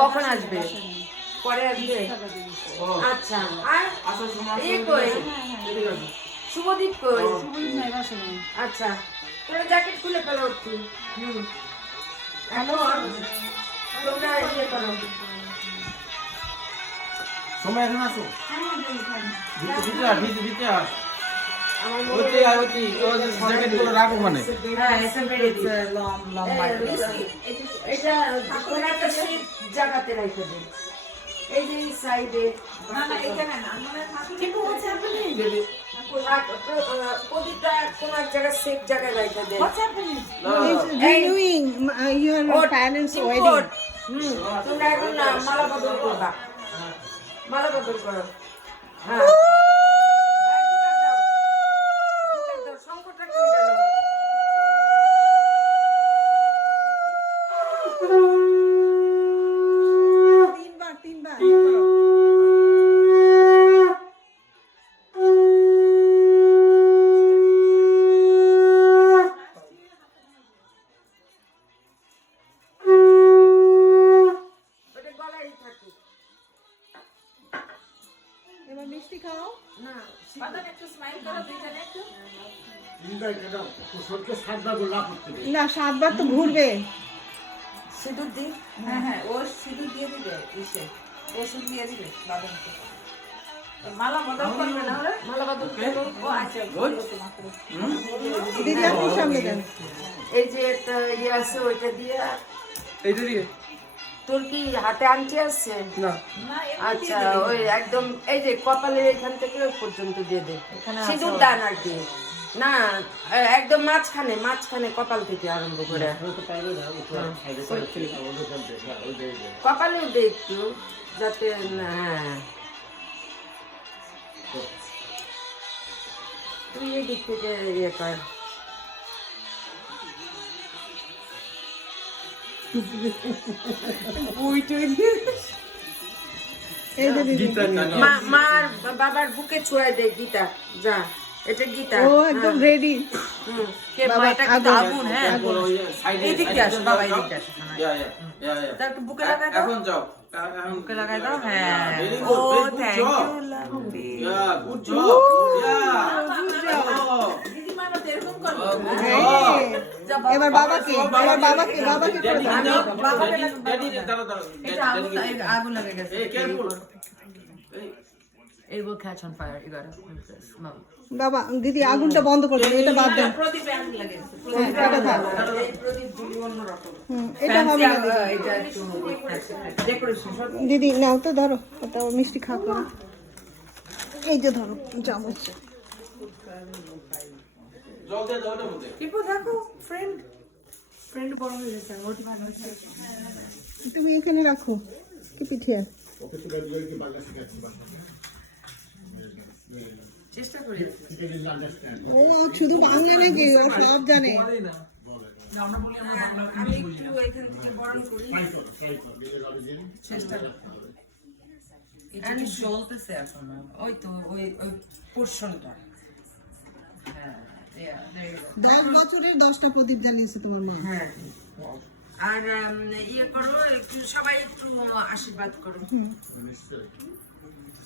কখন আসবে? পরে আসবে। আচ্ছা, আর এই কই? শুভদীপ কই? আচ্ছা, তোরা জ্যাকেট খুলে ফেলো একটু। এখন তোমরা ইয়ে করো। সময় এখন আসো। ভিতরে আস। আমার ওইতে ওই জ্যাকেটগুলো রাখো ওখানে। হ্যাঁ, এটা বেড়ে দিই। এটা কোনো একটা সেফ জায়গাতে রেখে দিন। এই যে এই সাইডে। কিন্তু হচ্ছে আপনি প্রদীপটা কোনো এক জায়গায় সেফ জায়গায় রেখে দেন। Renewing your parents' wedding. তোমরা এখন মালা বদল করবা। মালা বদল করো। হ্যাঁ। সংকটটা কি গেল? তিনবার ওটা গলায় থাকে। এবার মিষ্টি খাও। না, না 7 বার তো ঘুরবে। সিঁদুর দি। হ্যাঁ ও সিঁদুর দিয়ে দিবে ইসে ওষুধ দিয়ে দিবে বাদামকে মালা বদল করবে না ওরা মালা বদল করো। ও আচ্ছা দিদি আপনি সামনে দেন। এই যে একটা ইয়ে আছে ওইটা দিয়ে। এইটা দিয়ে তোর কি হাতে আংটি আছে? না। আচ্ছা, ওই একদম এই যে কপালের এখান থেকে ওই পর্যন্ত দিয়ে দে। সিঁদুর দান আর কি। না, একদম মাঝখানে কপাল থেকে আরম্ভ করে কপালেও দে একটু, যাতে হ্যাঁ তুই এদিক থেকে ইয়ে কর। এই যে দিদি। মার বাবার বুকে ছুঁয়ে দে গীতা। যা, এটা গীতা। ও একদম রেডি। কে বাবা, মাইটা কি আগুন, আগুন হ্যাঁ এই দিক দিয়ে আসো বাবা এই দিক দিয়ে আসো তার একটু বুকে লাগাই দাও এখন যাও। বুকে লাগাই দাও হ্যাঁ Very ও good, very good thank job. You lovely Yeah, good job. Yeah. দিদি মামা তো এরকম করবে এবার বাবাকে করে Daddy, দাও। daddy, দাঁড়াও, দাঁড়াও. এটা আগুন লাগে গেছে Hey, careful. It will catch on fire. You gotta hold this. Mom. বাবা দিদি আগুনটা বন্ধ করে দিন, এটা বাদ দেন। প্রদীপে আগুন লাগে হ্যাঁ, এটা থাক। এই প্রদীপ দুটো অন্যরকম। এটা হবে না দিদি। এটা একটু ডেকোরেশন দিদি নাও তো, ধরো ওটা মিষ্টি খা করো। এই যে ধরো চামচ। জল দে, জলটা মধ্যে। টিপু দেখো ফ্রেন্ড বড় হয়ে গেছে ওটি ভালো হয়েছে তুমি এখানে রাখো কি পিঠে। চেষ্টা করি ও শুধু বাংলা নাকি, ও সব জানে। আমি একটু এখান থেকে বরণ করি। চেষ্টা করি এটা কি জ্বলতেছে এখন ওই তো ওই পোর্শনটা হ্যাঁ yeah there you go 10 বছরের 10টা প্রদীপ জ্বালিয়েছে তোমার মা। হ্যাঁ, আর ইয়ে করো একটু, সবাই একটু আশীর্বাদ করো।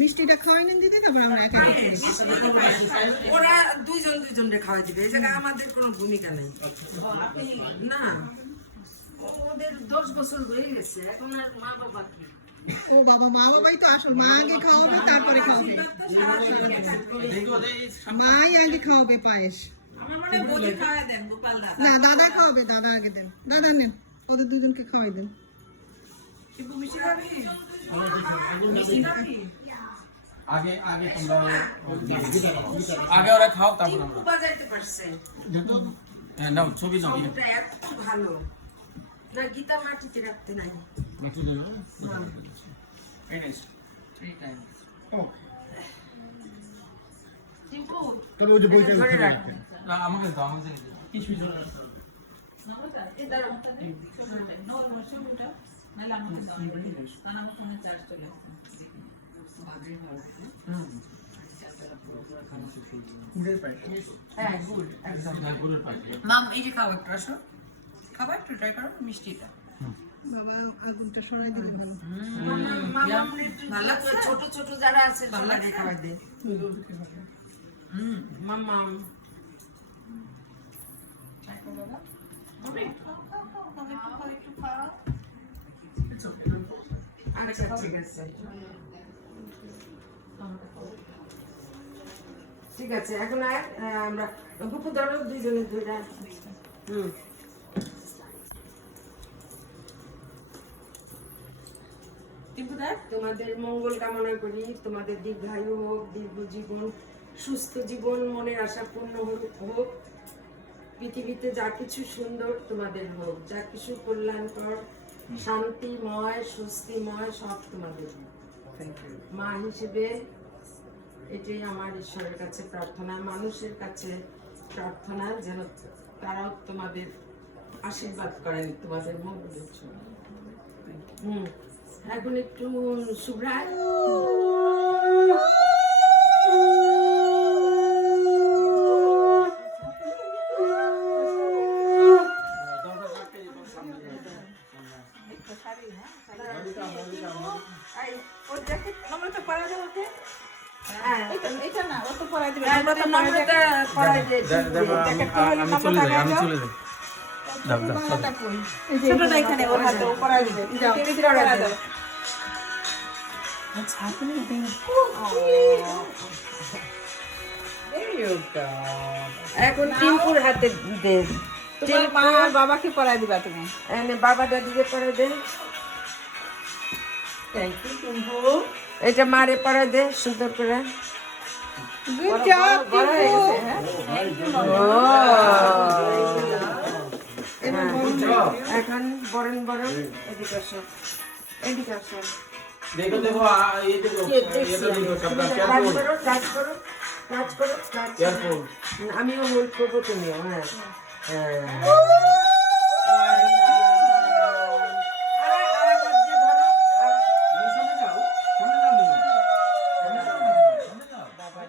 মিষ্টিটা খাওয়াই নেন দিদি, তারপর আমরা একা একা করি। ওরা দুইজনরে খাওয়া দিবে, এই জায়গায় আমাদের কোনো ভূমিকা নেই। না, ওদের 10 বছর হয়ে গেছে, এখন আর মা বাবা কি। ও বাবা, মা বাবাই তো আসল, মা আগে খাওয়াবে তারপরে খাওয়াবে। মাই আগে খাওয়াবে পায়েস। আমার মনে বলি খাওয়া দেন গোপাল দা না দাদা খাওয়াবে, দাদা আগে দেন। দাদা নেন, ওদের দুজনকে খাওয়াই দেন। টিপু মিষ্টি খাবি মিষ্টি খাবি আগে তোমরা আগে ওরা খাও, তারপর আমরা। বাজাইতে পারছে, হ্যাঁ, নাও ছবি নাও। ওটা এত ভালো না, গীতা মাটিতে রাখতে নাই। এই নিস। 3 times টিপু তবে ওই যে বইটা ধরে রাখ। না, আমাকে দাও, আমাকে দাও। কিছু এই দাঁড়াও। হ্যাঁ, গুড একদম। মাম এই যে খাও একটু আসো খাবার একটু ট্রাই করো মিষ্টিটা কোনটা সরাই দিলে ভালো। ভালো লাগছে? ছোট ছোট যারা আছে সবাইকে খাওয়াই দে। মাম্মা আচ্ছা ঠিক আছে ঠিক আছে এখন আর আমরা গুপু ধরো দুইজনে দুইটা তোমাদের মঙ্গল কামনা করি, তোমাদের দীর্ঘায়ু হোক, দীর্ঘ জীবন, সুস্থ জীবন, মনের আশা পূর্ণ হোক, পৃথিবীতে যা কিছু সুন্দর তোমাদের হোক, যা কিছু কল্যাণকর, শান্তিময়, স্বস্তিময় সব তোমাদের মা হিসেবে এটাই আমার ঈশ্বরের কাছে প্রার্থনা, মানুষের কাছে প্রার্থনা যেন তারাও তোমাদের আশীর্বাদ করেন তোমাদের মঙ্গলের জন্য। এখন একটু শুভ্রায় আমি চলে যাই দাও দাও ছোটটা এখানে ওর হাতে ও পরাই দিবে। যাও পরাই দাও। এখন টিম্পুর হাতে দে, তোমার মা আর বাবাকে পরাই দিবা তুমি। বাবা দাদিকে পরে দে। এটা মারে পরে দে সুন্দর করে। গুড জব এখন বরণ বরণ এদিকে আসো, এদিকে আসো। देखो देखो ये देखो ये ये तो देखो शब्द কাজ केयरफुल করো, কাজ করো, কাজ করো, কাজ করো। केयरफुल আমিও হেল্প করবো, তুমিও। হ্যাঁ হ্যাঁ সামনে যাও নি সামনে যাও বাবা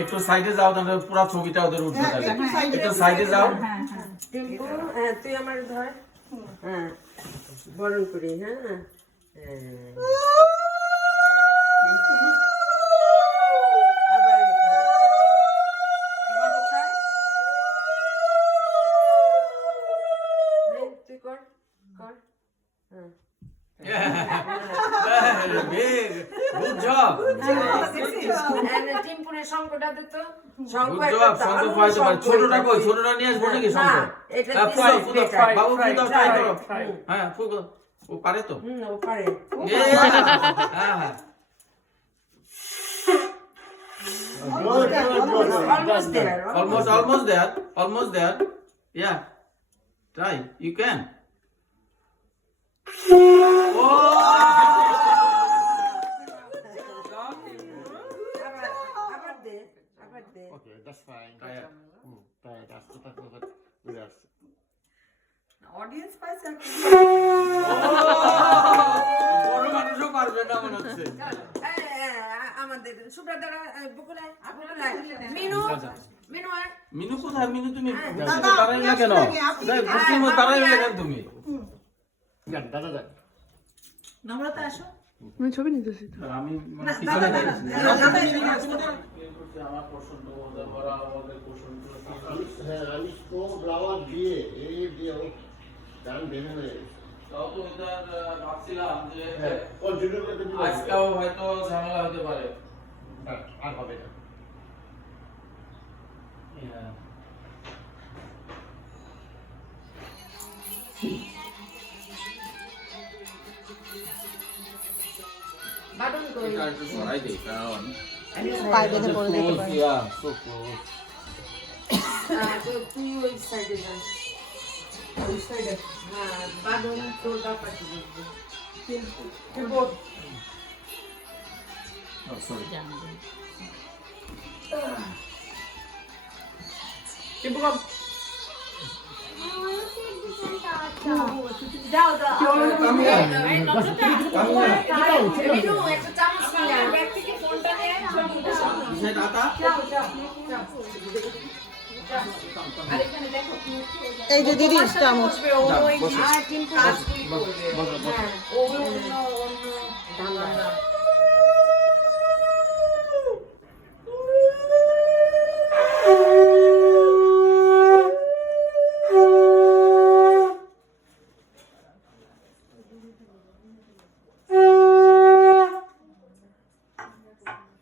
একটু সাইডে যাও তাহলে পুরো ছবিটা ওদের উঠবে যাবে একটু সাইডে যাও টিম্পু, হ্যাঁ তুই আমার ধর। হ্যাঁ বরণ করি। হ্যাঁ হ্যাঁ আবার এখানে। You want to try? তুই কর কর। গুড জব টিম্পুরের শঙ্কটা দে তো। গুড জব শঙ্কর পাইতে পারে ছোটটা কই ছোটটা নিয়ে আসবো নাকি শঙ্কর এটা বাবু ফুদা ট্রাই করো হ্যাঁ ফুদা ও পারে তো ও পারে। হ্যাঁ হ্যাঁ almost there yeah try you can আবার দে, আবার দে। Okay, that's fine. That's audience পাইছে বড় মানুষও পারবে না মনে হচ্ছে আমাদের সুব্রতরা বকুলাই আপনারা মিনু মিনু আয়। মিনু কোথায় মিনু তুমি দাঁড়াইলে কেন বুঝতে মত দাঁড়াইলে কেন তুমি দাদা নম্রতা আসো। আমি ছবি নিতেছি। আমি মানে পিছনে দাঁড়িয়েছি আমার পছন্দ ওদের বড় আমাদের পছন্দ আমি তো ব্লাউজ দিয়ে এই দিয়ে গান বের হয়ে তাও তো এটা ভাবছিলাম যে কন্টিনিউ করতে দিই আজকেও হয়তো ঝামেলা হতে পারে আর হবে না বাটন কই? এটা একটু সরাই দেই কারণ পায়ে বেঁধে পড়ে যেতে পারে। so close তো তুই ওই সাইডে যা। হ্যাঁ, বাঁধন তোর বাপাকে দেখবে। একটা চামচ নিয়ে আয়, ব্যাগ থেকে ফোনটা নিয়ে আয়, আমার মুখে দাও না। আর এখানে দেখো, এই যে দিদি চামচ। আর কিন্তু কাজগুলি করবে। হ্যাঁ, ও অন্য ধান্দা।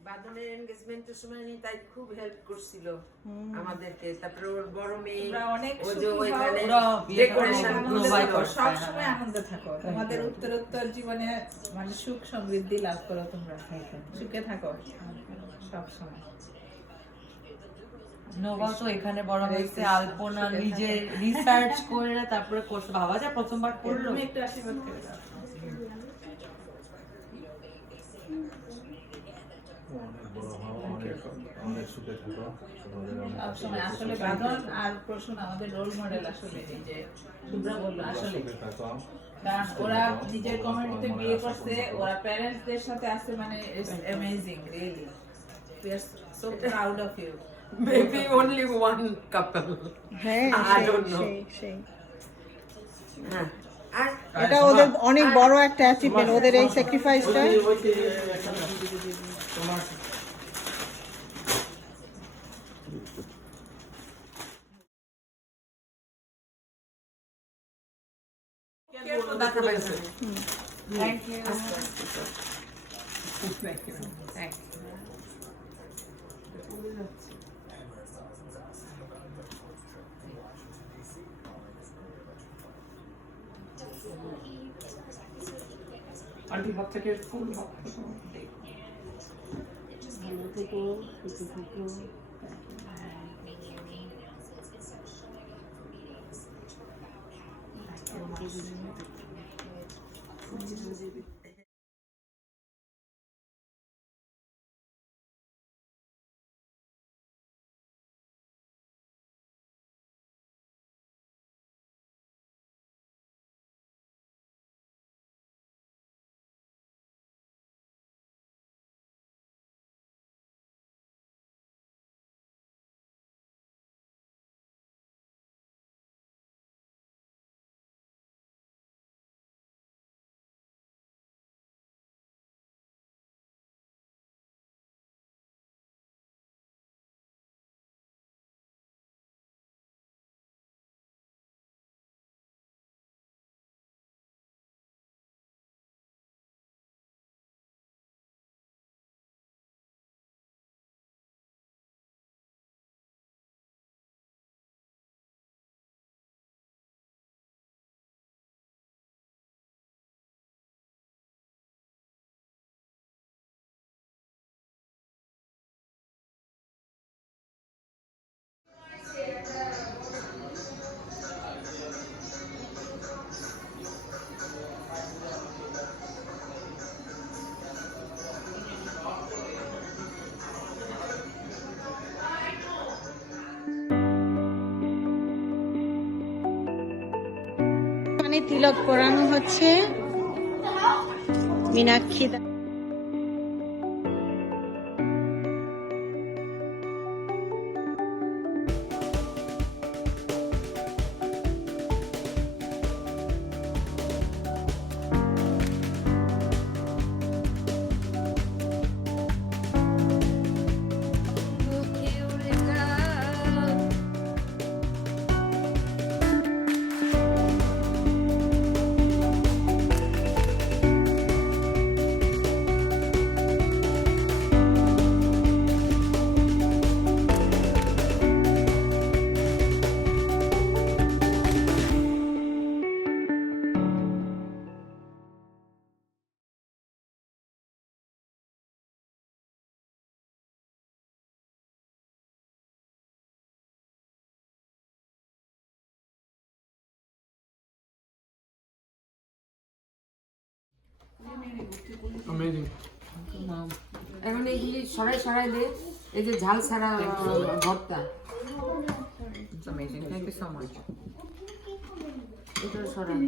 বাঁধনের এনগেজমেন্টের সময় তাই খুব হেল্প করছিল আমাদেরকে। তারপরে ওর বড় মেয়ে ও যে ওইখানে ডেকোরেশন সবসময় আনন্দে থাকো, তোমাদের উত্তরোত্তর জীবনে মানে সুখ সমৃদ্ধি লাভ করো, তোমরা সুখে থাকো সবসময়। নোভাও তো এখানে বড় হয়েছে, আলপনা নিজে রিসার্চ করে তারপরে কোর্স ভাবা যায়, প্রথমবার করলো। তুমি একটু আশীর্বাদ করে দাও। সবসময় আসলে বাঁধন আর প্রসূন আমাদের রোল মডেল। আসলে এই যে শুভ্রা বললো, আসলে কারণ ওরা নিজের কমিউনিটিতে বিয়ে করছে, ওরা প্যারেন্টসদের সাথে আছে, মানে it's amazing, really we are so proud of you. Maybe only one couple. হ্যাঁ, I don't know. সেই হ্যাঁ, আর এটা ওদের অনেক বড় একটা অ্যাচিভমেন্ট, ওদের এই স্যাক্রিফাইসটা। Thank you. আন্টি হাত থেকে ফুল হাত তিলক পরানো হচ্ছে মীনাক্ষী। Amazing. এখন এইগুলি সরাই সরাই দে, এই যে ঝাল ছাড়া ভর্তা It's amazing. Thank you so much. এটা সরাই